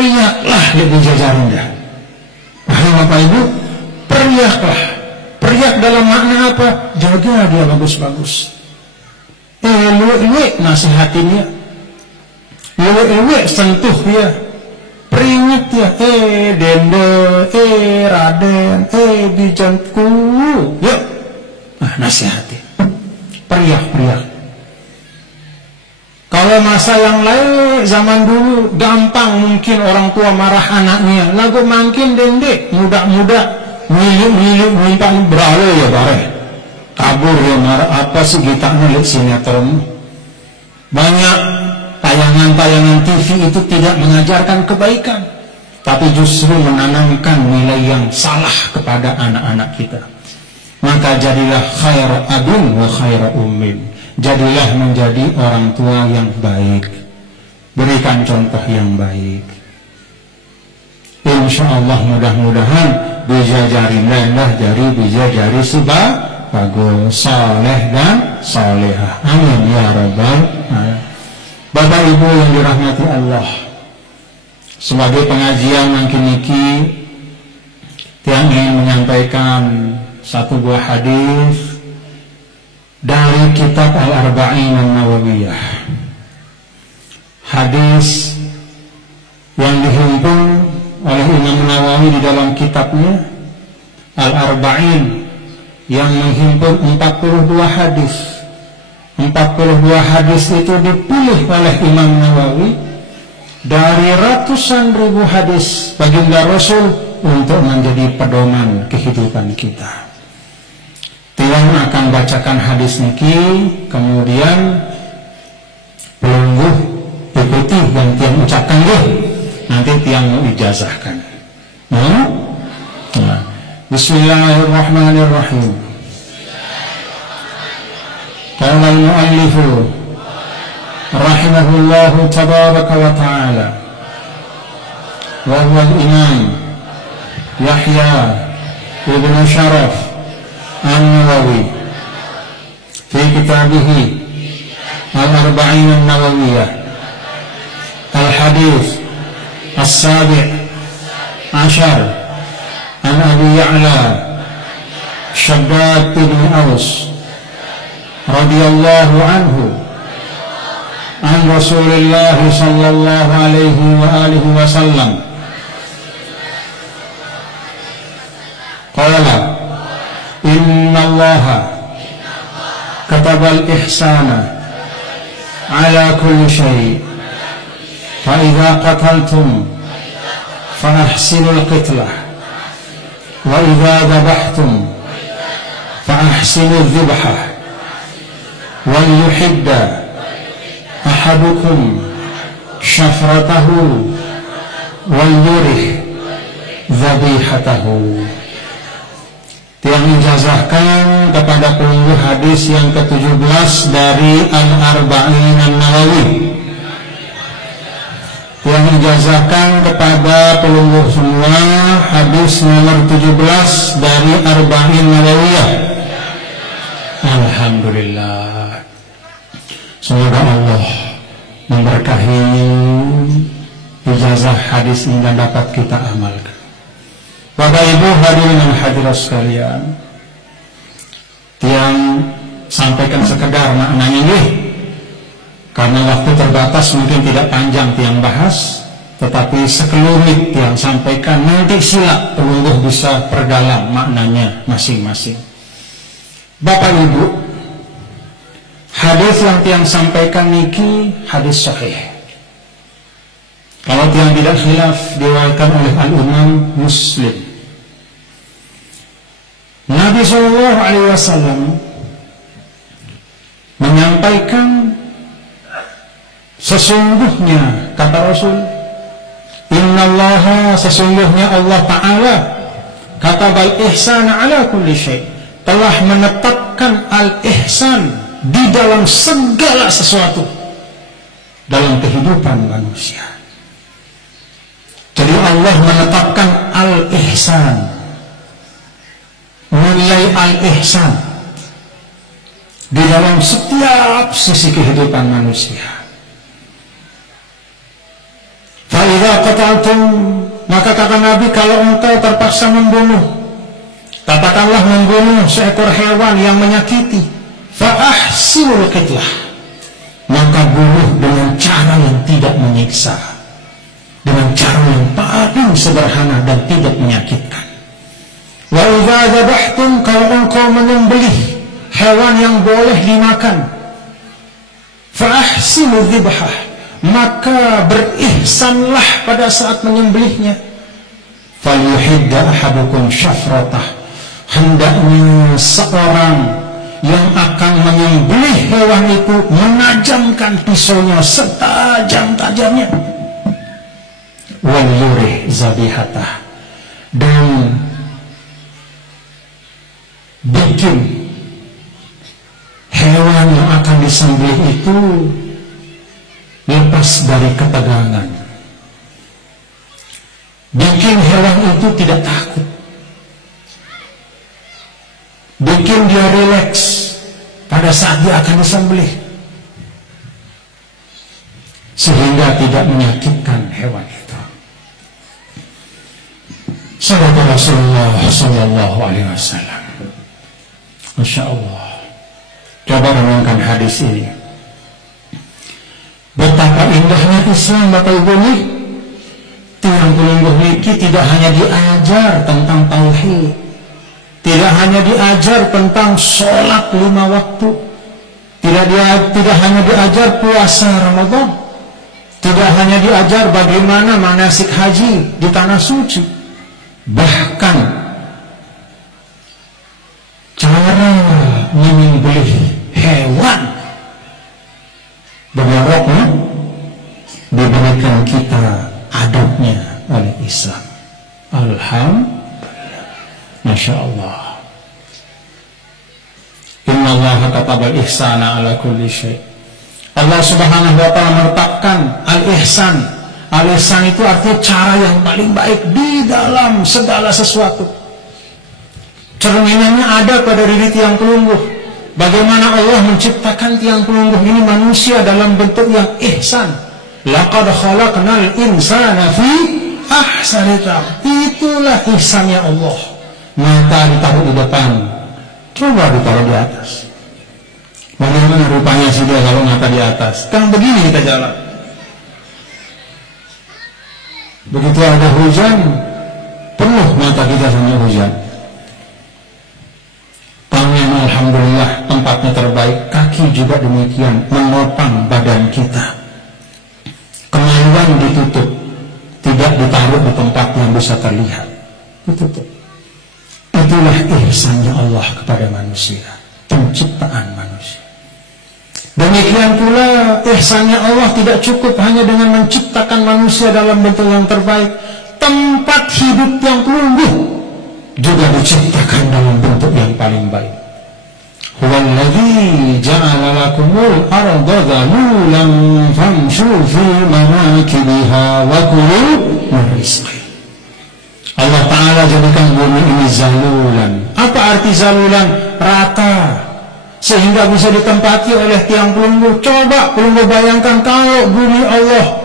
periaklah lebih jajarin dah. Wahai Bapak Ibu, periaklah. Periak dalam makna apa? Jaga dia bagus-bagus. Luwe-luwe nasihatinnya, luwe-luwe sentuh dia, peringat dia, dende, raden, bijanku, yuk, nasihatin, periak. Kalau masa yang lain, zaman dulu gampang mungkin orang tua marah anaknya, lagu makin dende, muda-muda, milik minta berale ya bare. Kabur ya marah apa sih kita lihat sinetron. Banyak tayangan-tayangan TV itu tidak mengajarkan kebaikan, tapi justru menanamkan nilai yang salah kepada anak-anak kita. Maka jadilah khair abin wa khair ummin. Jadilah menjadi orang tua yang baik. Berikan contoh yang baik. Insya Allah mudah-mudahan bisa jari rendah jari bisa jari subah bagus, saleh dan salehah. Amin ya rabbal alamin. Bapak Ibu yang dirahmati Allah, sebagai pengajian makin niki yang ingin menyampaikan satu buah hadis dari kitab Al-Arba'in An-Nawawiyah. Hadis yang dihimpun oleh Imam Nawawi di dalam kitabnya Al-Arba'in, yang menghimpun 42 hadis. 42 hadis itu dipilih oleh Imam Nawawi dari ratusan ribu hadis baginda Rasul untuk menjadi pedoman kehidupan kita. Tiang akan bacakan hadis niki, kemudian pelungguh ikuti dan tiang ucapkan deh. Nanti tiang mau ijazahkan. Bismillahirrahmanirrahim. Qala al-muallif rahimahullahu tabaraka wa ta'ala wa huwa al-imam Yahya ibn Sharaf An-Nawawi fi kitabih Al-Arba'in An-Nawawiyah Al-Hadith As-Sabi' Ashar An Abi Ya'la Shaddad bin Aus radhiyallahu anhu an Rasulillah sallallahu alaihi wa alihi wasallam qala inna allaha katabal ihsana ala kulli shay fa idza qataltum fa ahsinul qitlah wa idza dhabhtum fa ahsinul dhibhah wa yuhidda ahadukum syafratahu wal yurih dhabihatahu. Yang menjazahkan kepada pelungguh hadis yang ke-17 dari Al-Arba'in An-Nawawi. Yang menjazahkan kepada pelungguh semua hadis nomor 17 dari Arba'in Nawawiyah. Alhamdulillah. Semoga Allah memberkahi ijazah hadis ini dan dapat kita amalkan. Bapak Ibu hadirin dan hadirat sekalian, yang sampaikan sekedar maknanya nih, karena waktu terbatas mungkin tidak panjang tiang bahas, tetapi sekelumit yang sampaikan, nanti sila pelungguh bisa perdalam maknanya masing-masing. Bapak Ibu, hadis yang tiang sampaikan niki hadis sahih. Kalau tiang tidak khilaf diriwayatkan oleh Al-Imam Muslim. Nabi SAW menyampaikan sesungguhnya, kata Rasul, innallaha, sesungguhnya Allah Ta'ala katabal ihsana ala kulli syai', telah menetapkan al-ihsan di dalam segala sesuatu dalam kehidupan manusia. Jadi Allah menetapkan al-ihsan, nilai al-ihsan di dalam setiap sisi kehidupan manusia. Fa idza qataltum, maka kata Nabi, kalau engkau terpaksa membunuh, katakanlah membunuh seekor hewan yang menyakiti, fa ahsinul qitlah, maka bunuh dengan cara yang tidak menyiksa, dengan cara yang paling sederhana dan tidak menyakitkan. Wa idza dzabhtum, kalau engkau menyembelih hewan yang boleh dimakan, fa ahsinul dzibhah, maka berihsanlah pada saat menyembelihnya. Falyuhidda ahadukum syafratah, hendaknya seorang yang akan menyembelih hewan itu menajamkan pisaunya setajam-tajamnya. Wal yurih zabihatah, dan bikin hewan yang akan disembelih itu lepas dari ketegangan, bikin hewan itu tidak takut, bikin dia rileks pada saat dia akan disembelih, sehingga tidak menyakitkan hewan itu. Sahabat Rasulullah sallallahu alaihi wasallam, Masya Allah. Coba renungkan hadis ini. Betapa indahnya Islam, Bapak Ibu nih. Tiang pelungguh niki tidak hanya diajar tentang tauhid, tidak hanya diajar tentang sholat 5 waktu, tidak hanya diajar puasa Ramadan, tidak hanya diajar bagaimana manasik haji di tanah suci, bahkan cara menyembelih hewan beberapa diberikan kita adabnya oleh Islam. Alhamdulillah, Masya Allah. Inna Allah katabal ihsana ala kulli syai'. Allah subhanahu wa ta'ala menetapkan al-ihsan. Al-ihsan itu artinya cara yang paling baik di dalam segala sesuatu. Cerminannya ada pada diri tiang pelungguh. Bagaimana Allah menciptakan tiang pelungguh ini manusia dalam bentuk yang ihsan. Laqad khalaqnal insana fi ahsani taqwim. Itulah ihsannya Allah. Mata ditaruh di depan, coba ditaruh di atas. Bagaimana rupanya sudah kalau mata di atas? Kan begini kita jalan. Begitu ada hujan, penuh mata kita sama hujan. Tangan alhamdulillah tempatnya terbaik, kaki juga demikian, menopang badan kita. Kemaluan ditutup, tidak ditaruh di tempat yang bisa terlihat, ditutup. Itulah ihsannya Allah kepada manusia, penciptaan manusia. Demikian pula ihsannya Allah tidak cukup hanya dengan menciptakan manusia dalam bentuk yang terbaik. Tempat hidup yang pelungguh juga diciptakan dalam bentuk yang paling baik. Huwallazi ja'ala lakumul arda dhalulan famshu fi manakibiha wa kulu min rizqi. Allah Ta'ala jadikan bumi ini zalulan. Apa arti zalulan? Rata, sehingga bisa ditempati oleh tiang pelungguh. Coba pelungguh bayangkan kalau bumi Allah,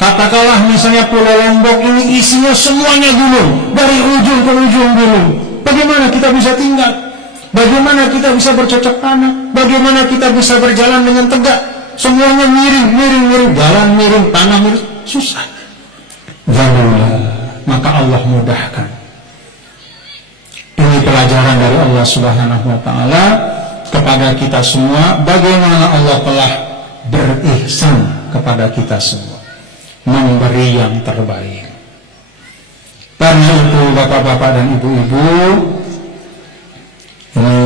katakanlah misalnya Pulau Lombok ini isinya semuanya gunung, dari ujung ke ujung gunung. Bagaimana kita bisa tinggal? Bagaimana kita bisa bercocok tanam? Bagaimana kita bisa berjalan dengan tegak? Semuanya miring, jalan miring, tanah miring, susah. Zalulan. Maka Allah mudahkan. Ini pelajaran dari Allah Subhanahu wa ta'ala kepada kita semua, bagaimana Allah telah berihsan kepada kita semua, memberi yang terbaik. Karena itu bapak-bapak dan ibu-ibu, ini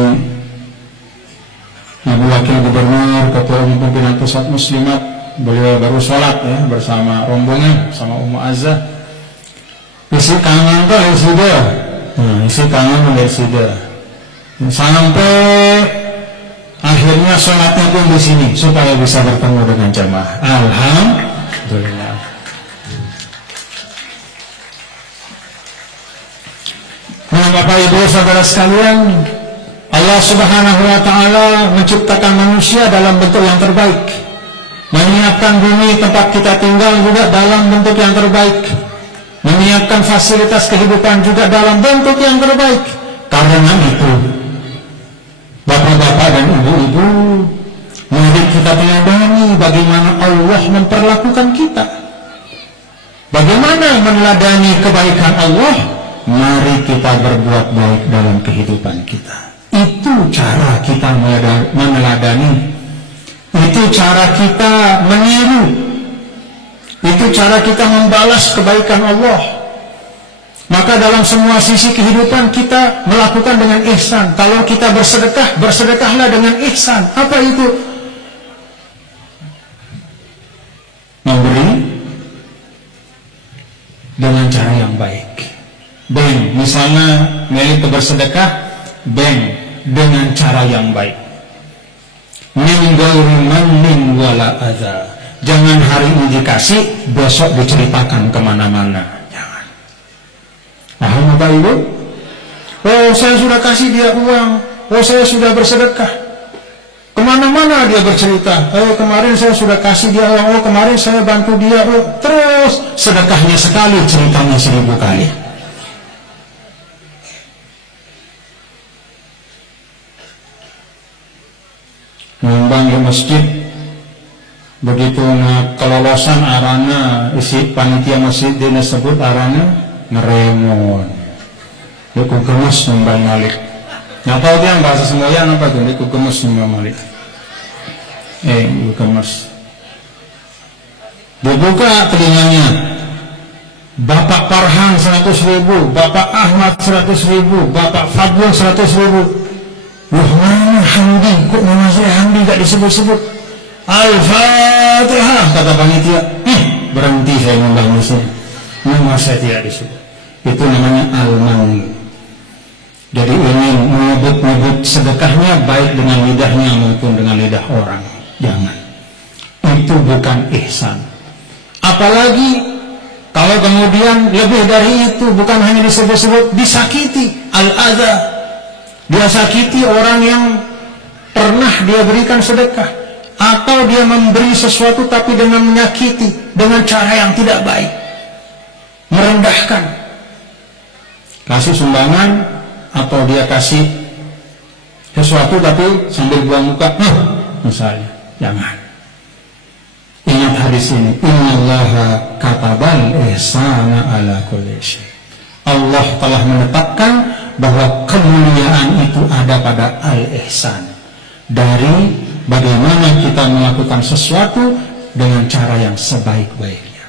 Ibu Wakil Gubernur, Ketua Umum Pimpinan Pusat Muslimat, beliau baru sholat ya bersama rombongan, sama Ummu Azzah. Isi kangen tuh sudah, isi kangen udah sudah, sampai akhirnya sholatnya pun di sini supaya bisa bertemu dengan jamaah. Alhamdulillah. Nah, Bapak Ibu saudara sekalian, Allah Subhanahu wa ta'ala menciptakan manusia dalam bentuk yang terbaik. Menyiapkan bumi tempat kita tinggal juga dalam bentuk yang terbaik. Menyiapkan fasilitas kehidupan juga dalam bentuk yang terbaik. Karena itu, bapak-bapak dan ibu-ibu, mari kita teladani bagaimana Allah memperlakukan kita. Bagaimana meneladani kebaikan Allah? Mari kita berbuat baik dalam kehidupan kita. Itu cara kita meneladani. Itu cara kita meniru. Itu cara kita membalas kebaikan Allah. Maka dalam semua sisi kehidupan kita melakukan dengan ihsan. Kalau kita bersedekah, bersedekahlah dengan ihsan. Apa itu? Memberi dengan cara yang baik. Bank, misalnya milik bersedekah, bank dengan cara yang baik. Min ghairi mannin wala adza. Jangan hari ini dikasih, besok diceritakan kemana-mana. Jangan. Paham Bapak Ibu? Oh, saya sudah kasih dia uang. Oh, saya sudah bersedekah. Kemana-mana dia bercerita. Oh, kemarin saya sudah kasih dia uang. Oh, kemarin saya bantu dia. Oh, terus sedekahnya sekali, ceritanya 1000 kali. Nyumbang di masjid, begitu kelolosan arana isi panitia masjid dia sebut arana ngeremon, dia kugemus nyumbang malik. Nggak tahu dia bahasa Semoyan apa tuh, dia kugemus nyumbang malik. Kugemus. Dibuka telinganya, Bapak Parhan 100.000, Bapak Ahmad 100.000, Bapak Fadlun 100.000. Wah, mana Hamdi? Kok nama saya Hamdi gak disebut-sebut? Al-Fatihah, kata panitia. Berhenti saya ngundang musuh. Nama saya tidak disebut. Itu namanya al-man. Jadi ingin menyebut-nyebut sedekahnya baik dengan lidahnya maupun dengan lidah orang. Jangan. Itu bukan ihsan. Apalagi kalau kemudian lebih dari itu, bukan hanya disebut-sebut, disakiti, al-adha. Dia sakiti orang yang pernah dia berikan sedekah, atau dia memberi sesuatu tapi dengan menyakiti, dengan cara yang tidak baik, merendahkan. Kasih sumbangan atau dia kasih sesuatu tapi sambil buang muka, misalnya. Jangan. Ingat hadis ini, innallaha katabal ihsana ala kulli syai'. Allah telah menetapkan bahwa kemuliaan itu ada pada al-ihsan, dari bagaimana kita melakukan sesuatu dengan cara yang sebaik-baiknya.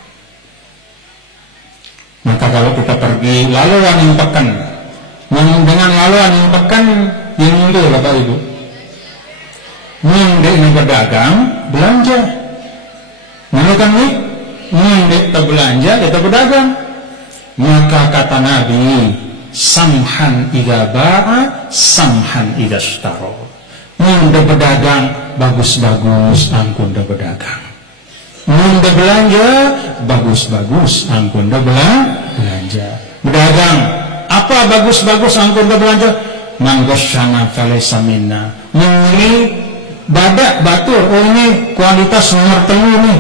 Maka kalau kita pergi laluan yang pekan, dengan laluan yang pekan yang itu Bapak Ibu, mendek ini berdagang, belanja, melakukan mendek kita belanja, kita berdagang. Maka kata Nabi, samhan idza ba'a, samhan idza ishtara. Munda berdagang bagus-bagus, angkun da berdagang. Munda belanja bagus-bagus, angkun da belanja. Berdagang apa bagus-bagus, angkun da belanja? Manggosyana falaysa minna. Ini badak batur, oh ini kualitas nomor telur nih.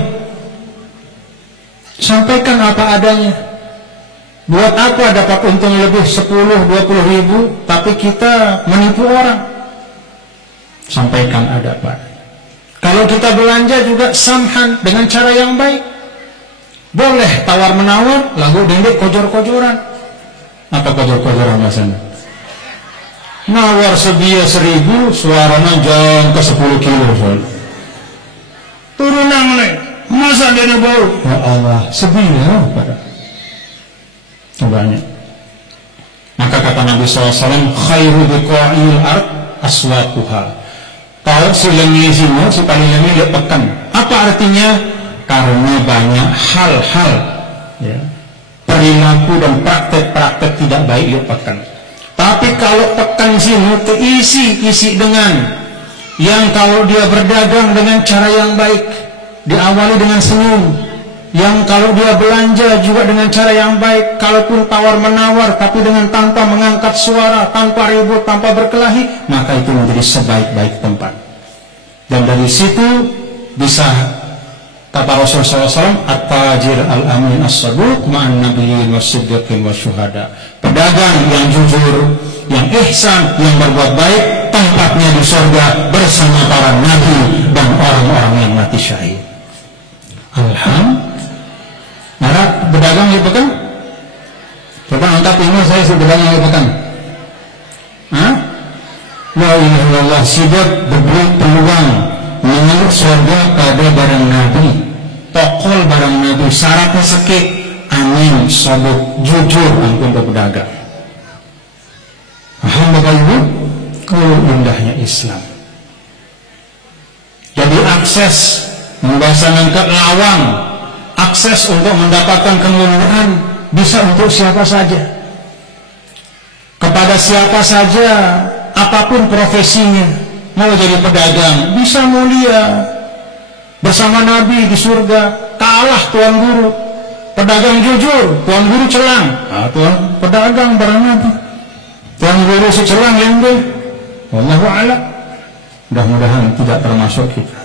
Sampaikan apa adanya. Buat apa dapat untung lebih 10-20 ribu, tapi kita menipu orang? Sampaikan ada apa. Kalau kita belanja juga samhan, dengan cara yang baik. Boleh tawar-menawar, lagu dendek kojor-kojoran. Apa kojor-kojoran bahasanya? Nawar sebia 1000, suaranya jauh ke 10 kilo. Turun nih, masa dia bau? Ya Allah, sebia pada. Banyak. Maka kata Nabi SAW, khairu biqa'il ard aswaquha. Kalau sulamnya semua, si paling ini dia pekan. Apa artinya? Karena banyak hal-hal, ya, perilaku dan praktek-praktek tidak baik dia pekan. Tapi kalau pekan sini isi dengan yang kalau dia berdagang dengan cara yang baik, diawali dengan senyum. Yang kalau dia belanja juga dengan cara yang baik, kalaupun tawar-menawar tapi dengan tanpa mengangkat suara, tanpa ribut, tanpa berkelahi, maka itu menjadi sebaik-baik tempat. Dan dari situ bisa Kata Rasul SAW, at-tajir al-amin as-saduq ma'an nabiyyin was-siddiqin was-syuhada. Pedagang yang jujur, yang ihsan, yang berbuat baik, tempatnya di surga bersama para nabi dan orang-orang yang mati syahid. Alhamdulillah. Pedagang itu kan? Coba angkat ini, saya pedagang itu kan? La ilaha illallah, sidat diberi peluang menurut surga pada barang nabi, tokol barang nabi, syaratnya sekit, amin, sabuk, jujur, ampun pedagang. Paham Bapak Ibu? Indahnya Islam. Jadi akses membahasakan ke lawang, akses untuk mendapatkan kemuliaan bisa untuk siapa saja, kepada siapa saja, apapun profesinya. Mau jadi pedagang bisa mulia bersama Nabi di surga, kalah tuan guru. Pedagang jujur, tuan guru celang, tuan pedagang barang Nabi, tuan guru secelang lembeh. Wallahu a'lam. Mudah-mudahan tidak termasuk kita.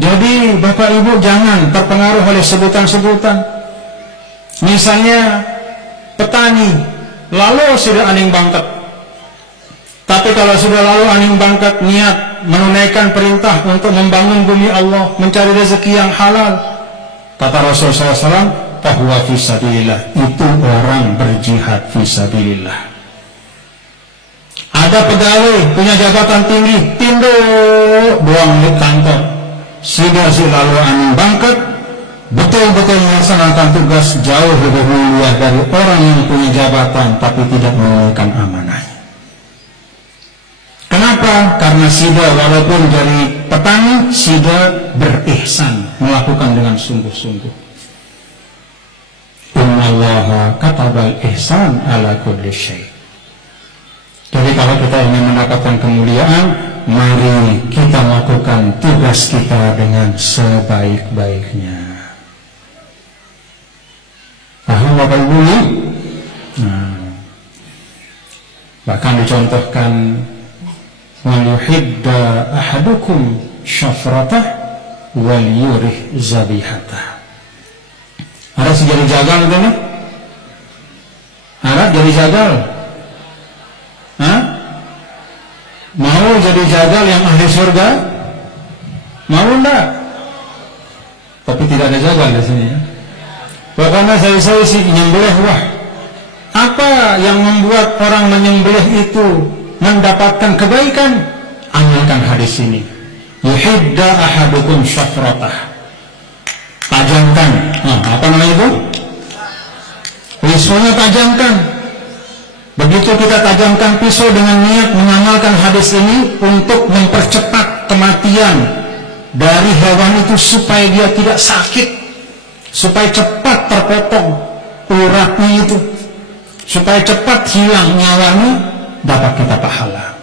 Jadi Bapak Ibu jangan terpengaruh oleh sebutan-sebutan. Misalnya petani lalu sudah aning bangkat, tapi kalau sudah lalu aning bangkat niat menunaikan perintah untuk membangun bumi Allah, mencari rezeki yang halal, kata Rasulullah SAW, fahuwa fisabilillah, itu orang berjihad fisabilillah. Ada pegawai punya jabatan tinggi, tinduk buang di kantor, sudah lalu aning bangkat, betul-betul melaksanakan tugas jauh lebih mulia dari orang yang punya jabatan tapi tidak menunaikan amanah. Kenapa? Karena sida walaupun dari petani, sida berihsan, melakukan dengan sungguh-sungguh. Innallaha katabal ihsan ala kulli syai'. Jadi kalau kita ingin mendapatkan kemuliaan, mari kita lakukan tugas kita dengan sebaik-baiknya. Paham Bapak Ibu? Bahkan dicontohkan, wal yuhidda ahadukum syafratah wal yurih zabihatah. Ada si jadi jagal itu nih? Ada jadi jagal? Mau jadi jagal yang ahli surga? Mau enggak? Tapi tidak ada jagal di sini ya. Pokoknya saya sih menyembelih. Wah, apa yang membuat orang menyembelih itu mendapatkan kebaikan? Amalkan hadis ini. Yuhidda ahadukum syafratah. Tajamkan. Apa namanya itu? Pisaunya tajamkan. Begitu kita tajamkan pisau dengan niat mengamalkan hadis ini untuk mempercepat kematian dari hewan itu supaya dia tidak sakit, supaya cepat terpotong uratnya itu, supaya cepat hilang nyawanya, dapat kita pahala.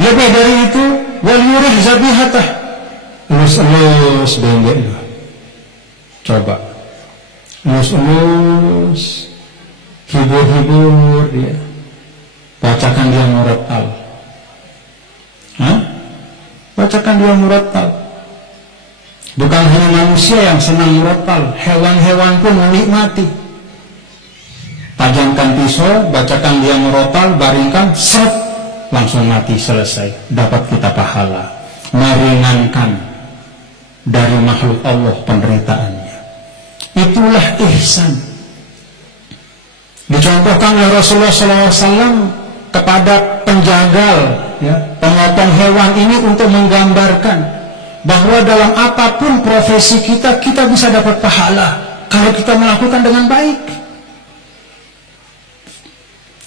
Lebih dari itu, wal yurih zabihatah, elus-elus bengek. Coba elus-elus, hibur-hibur dia, bacakan dia murattal. Bacakan dia murattal. Bukan hanya manusia yang senang murattal, hewan-hewan pun menikmati. Tajamkan pisau, bacakan dia murattal, baringkan, set, langsung mati, selesai. Dapat kita pahala. Meringankan dari makhluk Allah penderitaannya. Itulah ihsan. Dicontohkan oleh Rasulullah SAW kepada penjagal, ya, pemotong hewan ini untuk menggambarkan bahwa dalam apapun profesi kita, kita bisa dapat pahala kalau kita melakukan dengan baik.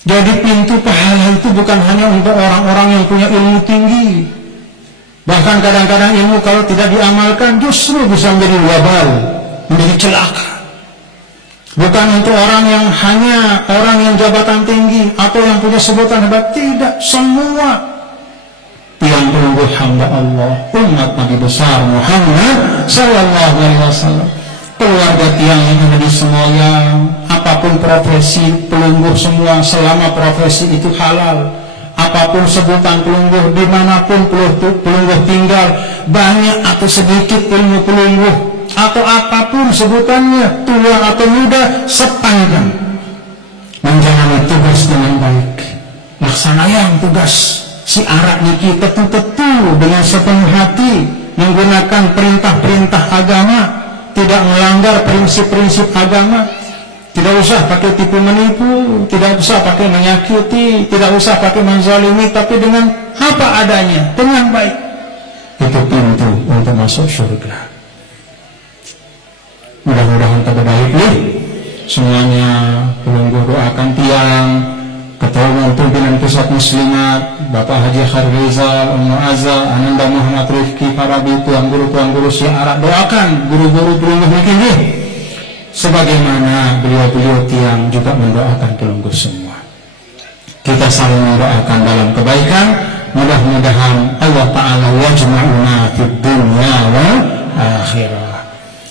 Jadi pintu pahala itu bukan hanya untuk orang-orang yang punya ilmu tinggi. Bahkan kadang-kadang ilmu kalau tidak diamalkan justru bisa menjadi wabal, menjadi celaka. Bukan untuk orang yang hanya orang yang jabatan tinggi atau yang punya sebutan hebat. Tidak, semua tiang pelungguh hamba Allah, umat Nabi besar Muhammad Sallallahu Alaihi Wasallam, keluarga tiang yang ada di Semoyang, apapun profesi pelungguh semua, selama profesi itu halal, apapun sebutan pelungguh, dimanapun pelungguh tinggal, banyak atau sedikit pelungguh atau apapun sebutannya, tua atau muda, sepanjang menjalani tugas dengan baik, laksanakan tugas si arak niki tetu-tetu dengan sepenuh hati, menggunakan perintah-perintah agama, tidak melanggar prinsip-prinsip agama. Tidak usah pakai tipu menipu, tidak usah pakai menyakiti, tidak usah pakai menzalimi, tapi dengan apa adanya, dengan baik. Itu pintu untuk masuk surga. Mudah-mudahan terbaik nih. Semuanya pelungguh doakan tiang, Ketua Umum Pimpinan Pusat Muslimat, Bapak Haji Kharizal, Ummu Azza, Ananda Muhammad Rifki, para tuan guru syiarat, doakan guru-guru pelungguh mungkin nih. Sebagaimana beliau-beliau tiang juga mendoakan pelungguh semua. Kita saling mendoakan dalam kebaikan. Mudah-mudahan Allah Ta'ala yajma'una fid dunya wal akhirah.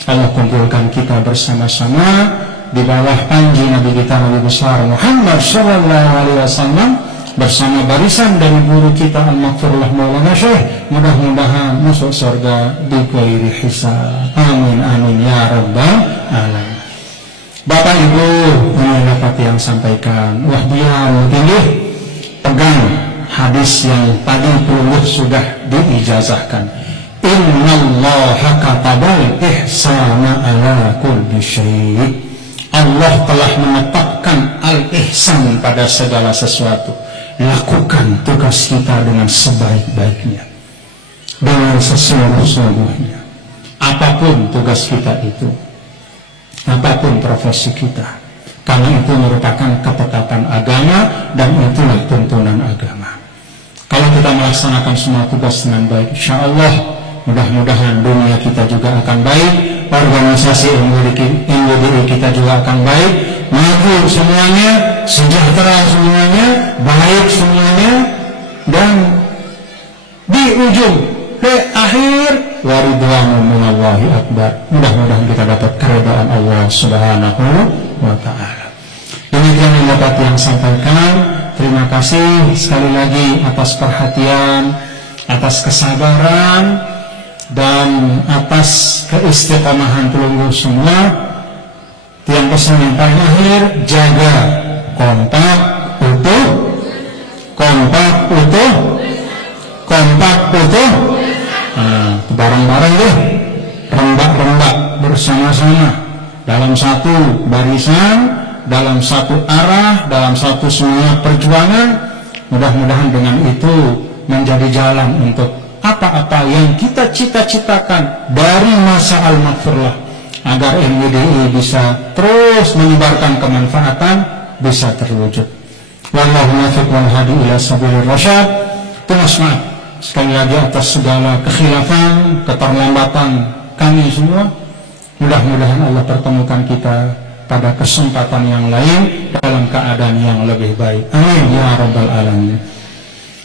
Allah kumpulkan kita bersama-sama di bawah panji Nabi kita Nabi besar Muhammad sallallahu alaihi wasallam, bersama barisan dari guru kita Al-Maghfurullah Maulana Syekh. Mudah-mudahan masuk surga di ghairi hisab. Amin amin ya rabbal alamin. Bapak Ibu, ini dapat yang sampaikan. Wah, dia mungkin pegang hadis yang tadi pelungguh sudah diijazahkan. Innallaha katabal ihsana ala kulli syai'. Allah telah menetapkan al-ihsan pada segala sesuatu. Lakukan tugas kita dengan sebaik-baiknya, dengan sesungguh-sungguhnya. Apapun tugas kita itu, apapun profesi kita, karena itu merupakan ketetapan agama dan itulah tuntunan agama. Kalau kita melaksanakan semua tugas dengan baik, insya Allah mudah-mudahan dunia kita juga akan baik, organisasi NWDI kita juga akan baik, maju semuanya, sejahtera semuanya, baik semuanya, dan di ujung, di akhir, waridwanu minallahi akbar. Mudah-mudahan kita dapat keridhaan Allah Subhanahu wa ta'ala. Demikian yang dapat yang sampaikan. Terima kasih sekali lagi atas perhatian, atas kesabaran, dan atas keistiqomahan pelungguh semua. Yang pesan yang paling akhir, jaga kompak utuh, kompak utuh, kompak utuh. Bareng-bareng deh, rembak-rembak bersama-sama dalam satu barisan, dalam satu arah, dalam satu semangat perjuangan. Mudah-mudahan dengan itu menjadi jalan untuk apa-apa yang kita cita-citakan dari masa Al-Maghfurlah, agar NWDI bisa terus menyebarkan kemanfaatan, bisa terwujud. Wallahu muwaffiq wal hadi ila sabilir rasyad. Terus maaf sekali lagi atas segala kekhilafan, keterlambatan kami semua. Mudah-mudahan Allah pertemukan kita pada kesempatan yang lain dalam keadaan yang lebih baik. Amin ya rabbal alamin.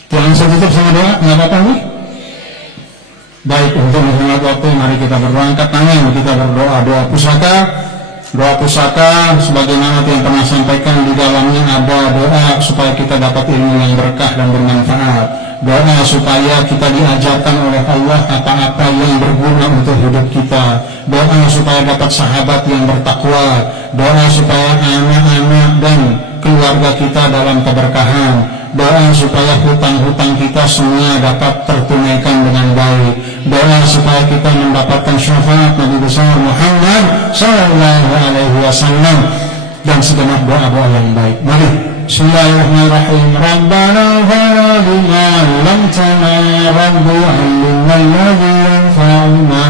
Jangan saya tutup sama doa, nggak apa-apa nih? Baik, untuk menghemat waktu, mari kita berdoa, angkat tangan, kita berdoa, doa pusaka. Doa pusaka sebagaimana yang pernah sampaikan, di dalamnya ada doa supaya kita dapat ilmu yang berkah dan bermanfaat. Doa supaya kita diajarkan oleh Allah apa-apa yang berguna untuk hidup kita. Doa supaya dapat sahabat yang bertakwa. Doa supaya anak-anak dan keluarga kita dalam keberkahan. Doa supaya hutang-hutang kita semua dapat tertunaikan dengan baik. Doa supaya kita mendapatkan syafaat Nabi besar Muhammad sallallahu alaihi wasallam dan segenap doa-doa yang baik. Mari Bismillahirrahmanirrahim. Rabbana fa'na bima 'allamtana rabbi 'allimna alladhi yanfa'una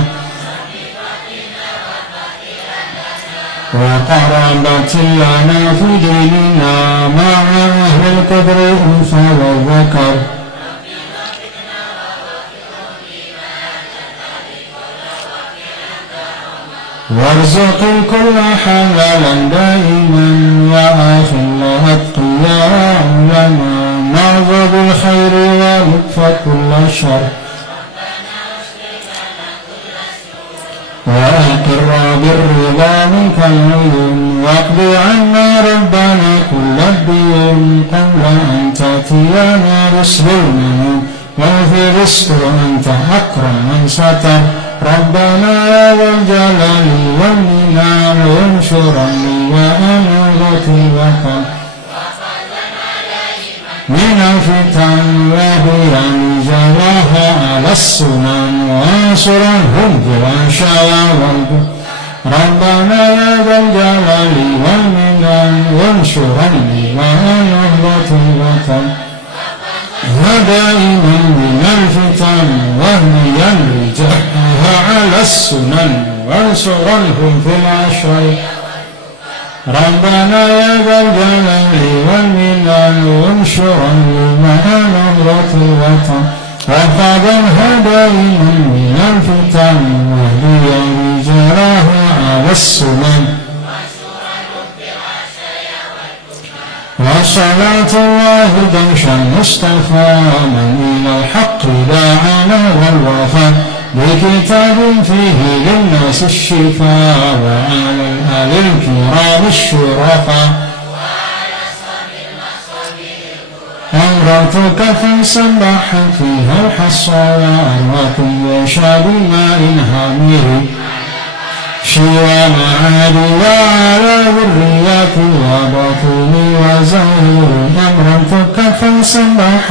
wa qarabatin lana fi dinina ma'a ahlil qadri unsa wa zakar warzuqil kulla halalan daiman ya akhillah atqiya lana ma'zabil khairi wa nukfatul syar وأقر بالرضا منك العيون واقض عنا ربنا كل الدين قبل أن تأتينا يسلمون وفي رزق وأنت أكرم من ستر ربنا يا ذا الجلال والمنان وانشرني وأمرة الوطن من الفتن وبيان جواها على السنن وانصرهم بالعشاء ربنا يا ذا الجلال والمنان وانشرني وأمرة الوطن ودائما من الفتن وهميا رجالها على السنن وانصرنهم في العشر ربنا يا ذا الجلال والمنان وانشرني مع نظرة الوطن وفضلها دائما من الفتن وهميا رجالها على السنن وصلاة الله دمشا المصطفى من إلى الحق داعنا والوفاء بكتاب فيه للناس الشفاء وعلى الآل الكرام الشرفاء أمرتك فانصبح فيها الحصى وتنشى بماء هامر شوى معادي وعلى ذريات وبطون وزهور أمرتك فانصبح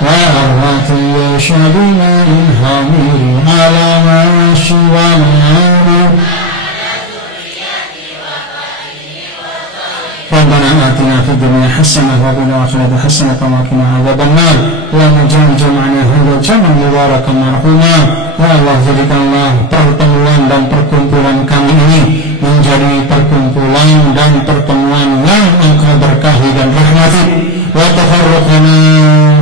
وأرض يشهد بماء هامر على معاشي ومعادي ربنا آتنا في الدنيا حسنة وفي الآخرة حسنة وقنا عذاب النار اللهم اجعل جمعنا هذا جمعا مباركا مرحوما. Ya Allah, jadikanlah pertemuan dan perkumpulan kami ini menjadi perkumpulan dan pertemuan yang Engkau berkahi dan rahmati. Wa tafarruqana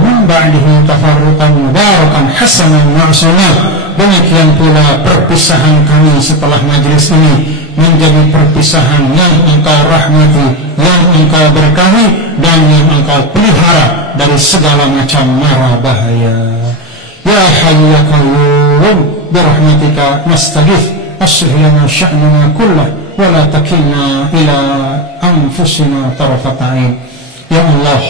min ba'dihi tafarruqan mubarakan hasanan ma'suma. Demikian pula perpisahan kami setelah majelis ini menjadi perpisahan yang Engkau rahmati, yang Engkau berkahi, dan yang Engkau pelihara dari segala macam mara bahaya. Ya Hayyu ya Qayyum birahmatika nastaghith aslih lana sya'nana kullah wa la takilna ila anfusina tarafata ain. Ya Allah,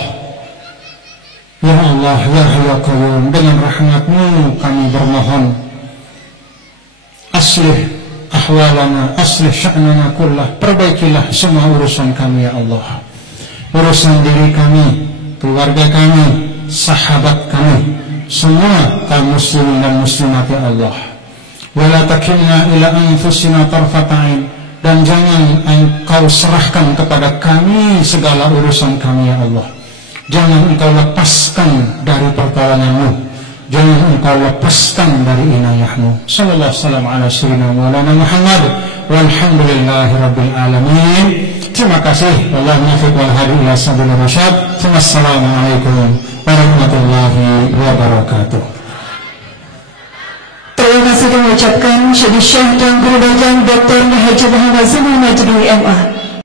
ya Allah, ya Hayyu ya Qayyum, dengan rahmat-Mu kami bermohon, aslih ahwalana, aslih sya'nana kullah, perbaikilah semua urusan kami ya Allah, urusan diri kami, keluarga kami, sahabat kami, semua kaum muslimin dan muslimat ya Allah. Wala takilna ila anfusina tarfata'in, dan jangan Engkau serahkan kepada kami segala urusan kami ya Allah. Jangan Engkau lepaskan dari pertolongan-Mu, jangan Engkau lepaskan dari inayah-Mu. Sallallahu alaihi wasallam ala sayyidina Maulana Muhammad walhamdulillahi rabbil alamin. Terima kasih. Wallahu muwaffiq wal hadi ila sabilir rasyad. Wassalamualaikum warahmatullahi wabarakatuh. Terima kasih mengucapkan Syekh dan Guru Bajang Dr. Haji Muhammad Zubir Majdi MA.